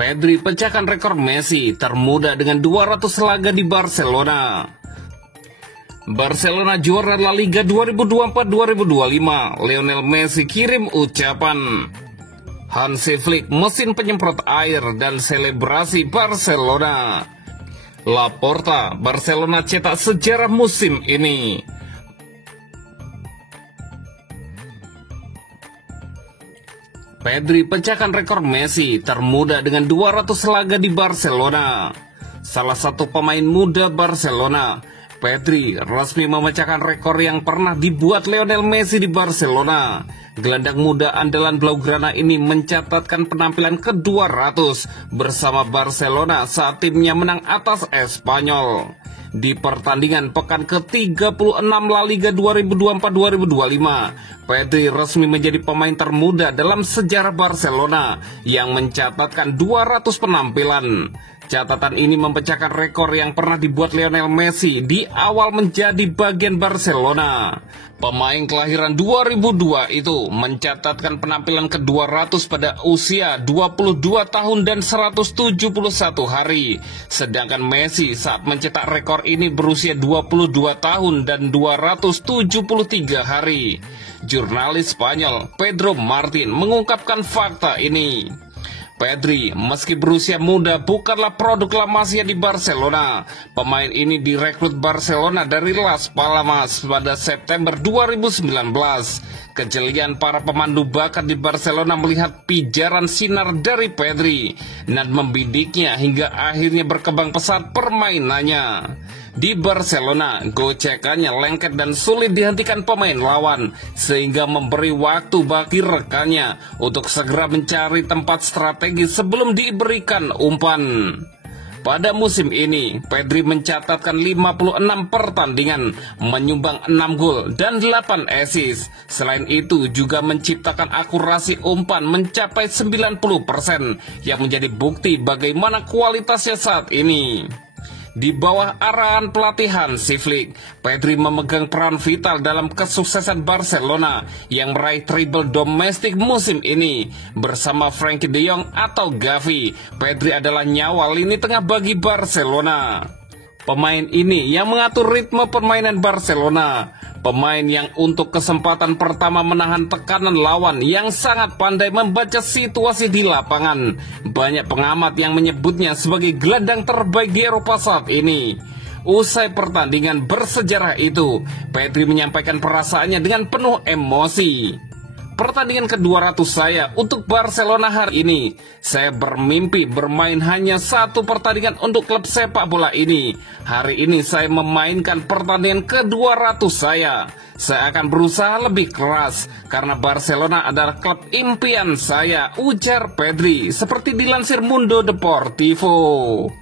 Pedri pecahkan rekor Messi termuda dengan 200 laga di Barcelona. Barcelona juara La Liga 2024-2025. Lionel Messi kirim ucapan. Hansi Flick mesin penyemprot air dan selebrasi Barcelona. Laporta, Barcelona cetak sejarah musim ini. Pedri pecahkan rekor Messi termuda dengan 200 laga di Barcelona. Salah satu pemain muda Barcelona, Pedri resmi memecahkan rekor yang pernah dibuat Lionel Messi di Barcelona. Gelandang muda andalan Blaugrana ini mencatatkan penampilan ke-200 bersama Barcelona saat timnya menang atas Espanyol. Di pertandingan pekan ke-36 La Liga 2024-2025, Pedri resmi menjadi pemain termuda dalam sejarah Barcelona yang mencatatkan 200 penampilan. Catatan ini memecahkan rekor yang pernah dibuat Lionel Messi di awal menjadi bagian Barcelona. Pemain kelahiran 2002 itu mencatatkan penampilan ke-200 pada usia 22 tahun dan 171 hari. Sedangkan Messi saat mencetak rekor ini berusia 22 tahun dan 273 hari. Jurnalis Spanyol Pedro Martin mengungkapkan fakta ini. Pedri, meski berusia muda, bukanlah produk La Masia di Barcelona. Pemain ini direkrut Barcelona dari Las Palmas pada September 2019. Kejelian para pemandu bakat di Barcelona melihat pijaran sinar dari Pedri dan membidiknya hingga akhirnya berkembang pesat permainannya. Di Barcelona, gocekannya lengket dan sulit dihentikan pemain lawan, sehingga memberi waktu bagi rekannya untuk segera mencari tempat strategis sebelum diberikan umpan. Pada musim ini, Pedri mencatatkan 56 pertandingan, menyumbang 6 gol dan 8 assist. Selain itu, juga menciptakan akurasi umpan mencapai 90%, yang menjadi bukti bagaimana kualitasnya saat ini. Di bawah arahan pelatihan Hansi Flick, Pedri memegang peran vital dalam kesuksesan Barcelona yang meraih treble domestik musim ini. Bersama Frenkie de Jong atau Gavi, Pedri adalah nyawa lini tengah bagi Barcelona. Pemain ini yang mengatur ritme permainan Barcelona. Pemain yang untuk kesempatan pertama menahan tekanan lawan, yang sangat pandai membaca situasi di lapangan. Banyak pengamat yang menyebutnya sebagai gelandang terbaik di Eropa saat ini. Usai pertandingan bersejarah itu, Pedri menyampaikan perasaannya dengan penuh emosi. Pertandingan ke-200 saya untuk Barcelona hari ini. Saya bermimpi bermain hanya satu pertandingan untuk klub sepak bola ini. Hari ini saya memainkan pertandingan ke-200 saya. Saya akan berusaha lebih keras karena Barcelona adalah klub impian saya, ujar Pedri, seperti dilansir Mundo Deportivo.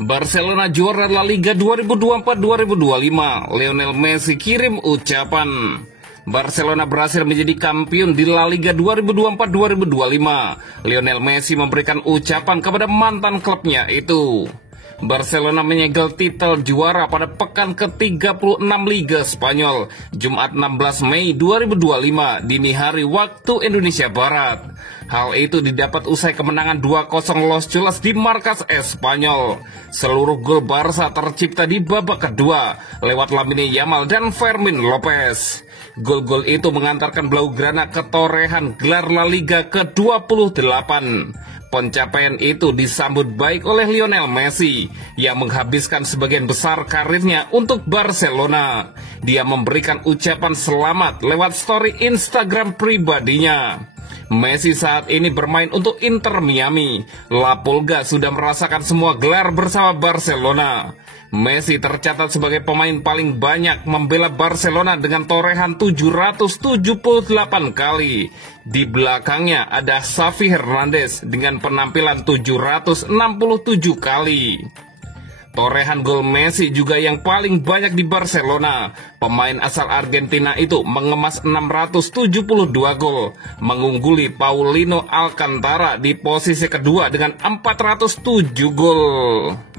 Barcelona juara La Liga 2024-2025. Lionel Messi kirim ucapan. Barcelona berhasil menjadi kampiun di La Liga 2024-2025. Lionel Messi memberikan ucapan kepada mantan klubnya itu. Barcelona menyegel titel juara pada pekan ke-36 Liga Spanyol, Jumat 16 Mei 2025 dini hari waktu Indonesia Barat. Hal itu didapat usai kemenangan 2-0 Los Chulas di markas Espanyol. Seluruh gol Barca tercipta di babak kedua lewat Lamine Yamal dan Fermin Lopez. Gol-gol itu mengantarkan Blaugrana ke torehan gelar La Liga ke-28. Pencapaian itu disambut baik oleh Lionel Messi yang menghabiskan sebagian besar karirnya untuk Barcelona. Dia memberikan ucapan selamat lewat story Instagram pribadinya. Messi saat ini bermain untuk Inter Miami. La Pulga sudah merasakan semua gelar bersama Barcelona. Messi tercatat sebagai pemain paling banyak membela Barcelona dengan torehan 778 kali. Di belakangnya ada Xavi Hernandez dengan penampilan 767 kali. Torehan gol Messi juga yang paling banyak di Barcelona. Pemain asal Argentina itu mengemas 672 gol, mengungguli Paulino Alcantara di posisi kedua dengan 407 gol.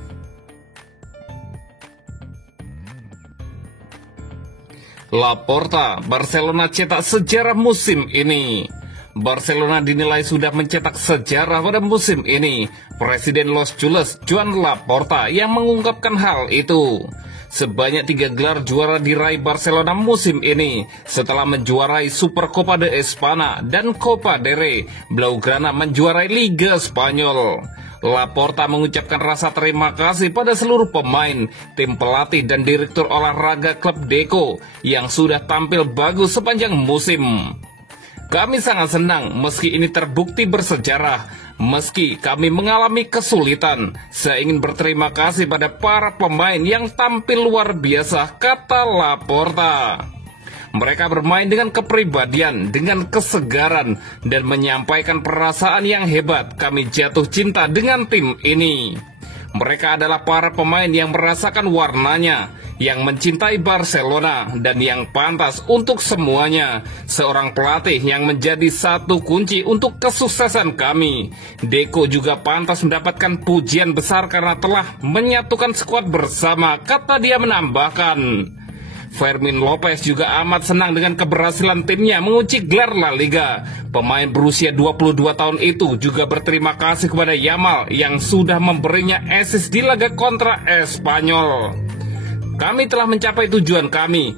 Laporta, Barcelona cetak sejarah musim ini. Barcelona dinilai sudah mencetak sejarah pada musim ini. Presiden Los Culés, Joan Laporta, yang mengungkapkan hal itu. Sebanyak 3 gelar juara diraih Barcelona musim ini. Setelah menjuarai Supercopa de España dan Copa del Rey, Blaugrana menjuarai Liga Spanyol. Laporta mengucapkan rasa terima kasih pada seluruh pemain, tim pelatih dan direktur olahraga klub Deco yang sudah tampil bagus sepanjang musim. Kami sangat senang meski ini terbukti bersejarah. Meski kami mengalami kesulitan, saya ingin berterima kasih pada para pemain yang tampil luar biasa, kata Laporta. Mereka bermain dengan kepribadian, dengan kesegaran, dan menyampaikan perasaan yang hebat. Kami jatuh cinta dengan tim ini. Mereka adalah para pemain yang merasakan warnanya, yang mencintai Barcelona, dan yang pantas untuk semuanya. Seorang pelatih yang menjadi satu kunci untuk kesuksesan kami. Deco juga pantas mendapatkan pujian besar karena telah menyatukan skuad bersama, kata dia menambahkan. Fermin Lopez juga amat senang dengan keberhasilan timnya mengunci gelar La Liga. Pemain berusia 22 tahun itu juga berterima kasih kepada Yamal yang sudah memberinya assist di laga kontra Espanyol. Kami telah mencapai tujuan kami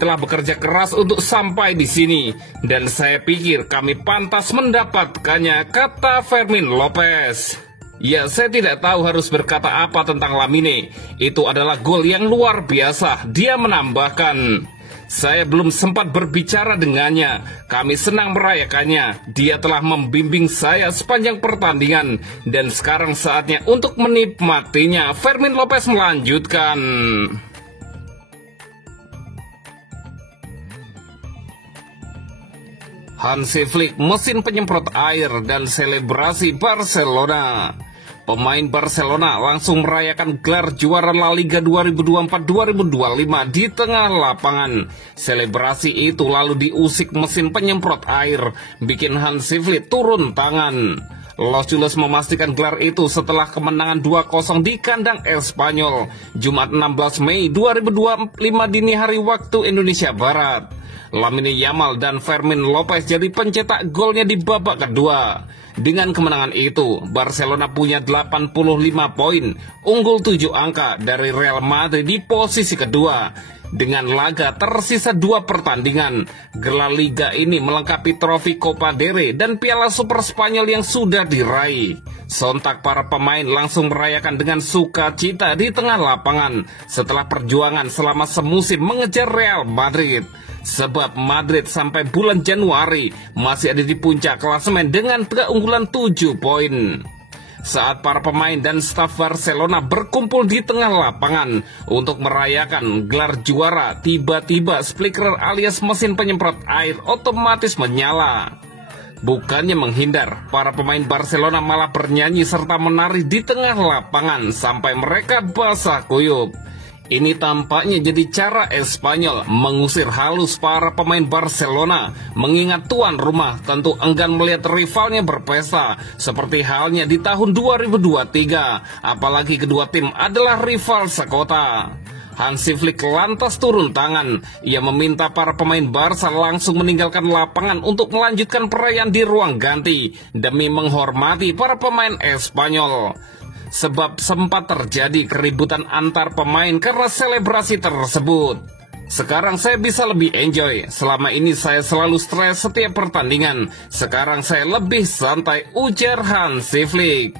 telah bekerja keras untuk sampai di sini, dan saya pikir kami pantas mendapatkannya, kata Fermin Lopez. Ya, saya tidak tahu harus berkata apa tentang Lamine. Itu adalah gol yang luar biasa, dia menambahkan. Saya belum sempat berbicara dengannya. Kami senang merayakannya. Dia telah membimbing saya sepanjang pertandingan, dan sekarang saatnya untuk menikmatinya, Fermin Lopez melanjutkan. Hansi Flick, mesin penyemprot air dan selebrasi Barcelona. Pemain Barcelona langsung merayakan gelar juara La Liga 2024-2025 di tengah lapangan. Selebrasi itu lalu diusik mesin penyemprot air, bikin Hansi Flick turun tangan. Los Culés memastikan gelar itu setelah kemenangan 2-0 di kandang Espanyol, Jumat 16 Mei 2025 dini hari waktu Indonesia Barat. Lamine Yamal dan Fermin Lopez jadi pencetak golnya di babak kedua. Dengan kemenangan itu, Barcelona punya 85 poin, unggul 7 angka dari Real Madrid di posisi kedua. Dengan laga tersisa 2 pertandingan, gelar Liga ini melengkapi trofi Copa del Rey dan Piala Super Spanyol yang sudah diraih. Sontak para pemain langsung merayakan dengan sukacita di tengah lapangan setelah perjuangan selama semusim mengejar Real Madrid. Sebab Madrid sampai bulan Januari masih ada di puncak klasemen dengan keunggulan 7 poin. Saat para pemain dan staf Barcelona berkumpul di tengah lapangan untuk merayakan gelar juara, tiba-tiba sprinkler alias mesin penyemprot air otomatis menyala. Bukannya menghindar, para pemain Barcelona malah bernyanyi serta menari di tengah lapangan sampai mereka basah kuyup. Ini tampaknya jadi cara Espanyol mengusir halus para pemain Barcelona, mengingat tuan rumah tentu enggan melihat rivalnya berpesta, seperti halnya di tahun 2023, apalagi kedua tim adalah rival sekota. Hansi Flick lantas turun tangan. Ia meminta para pemain Barca langsung meninggalkan lapangan untuk melanjutkan perayaan di ruang ganti demi menghormati para pemain Espanyol. Sebab sempat terjadi keributan antar pemain karena selebrasi tersebut. Sekarang saya bisa lebih enjoy. Selama ini saya selalu stres setiap pertandingan. Sekarang saya lebih santai, ujar Hansi Flick.